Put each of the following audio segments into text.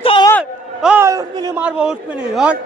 চল উঠবিনি মারবো উঠবিনি হট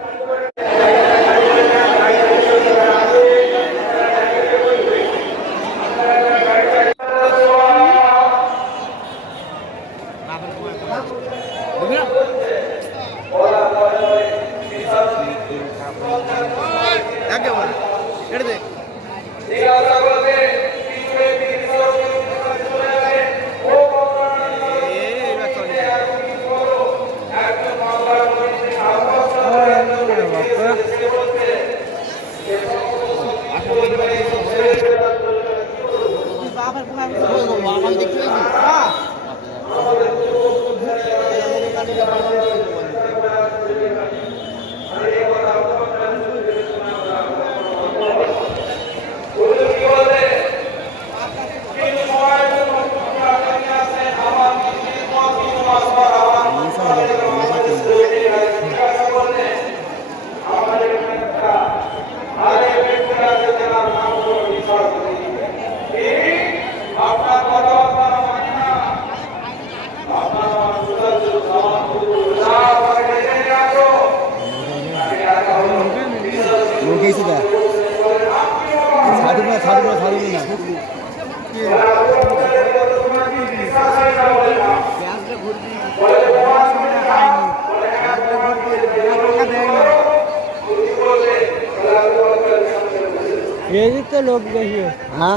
तो लोग देखिए हाँ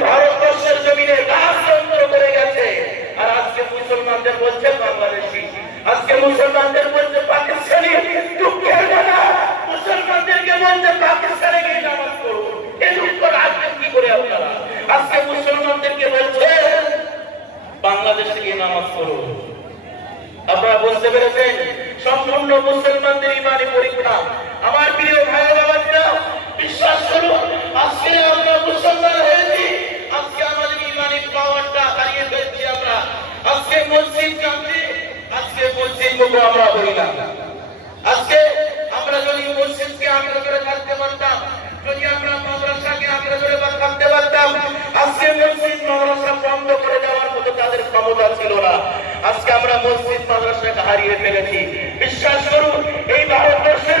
ভারতবর্ষের জমিনে রাজতন্ত্র করে গেছে আর আজকে মুসলমানদের বলছে বাংলাদেশি আজকে মুসলমানদের বলছে পাকিস্তানি দুঃখের কথা মুসলমানদেরকে বলছে পাকিস্তানে গিয়ে নামাজ পড়ো এই দুঃখ রাজনীতি কি করে আপনারা আজকে মুসলমানদেরকে বলছে বাংলাদেশে গিয়ে নামাজ পড়ো আপনারা বুঝতে পেরেছেন সম্পূর্ণ মুসলমানদের ইমানি পরীক্ষা আমার প্রিয় ভাই বাবারা বিশ্বাস করুন আজকে আমরা মুসলমান হয়েছি আজকে আমাদের ইমানি পাওয়ারটা হারিয়ে ফেলছি আমরা আজকে মসজিদ কাঁদছি আজকে মসজিদ মুখো আমরা হই না আজকে আমরা যদি মসজিদকে আঁকড়ে ধরে থাকতে পারতাম যদি আমরা মাদ্রাসাকে আঁকড়ে ধরে থাকতে পারতাম আজকে মসজিদ মাদ্রাসা বন্ধ করে দেওয়ার মতো তাদের ক্ষমতা ছিল না আজকে আমরা মসজিদ মাদ্রাসাকে হারিয়ে ফেলেছি বিশ্বাস করুন এই ভারতবর্ষে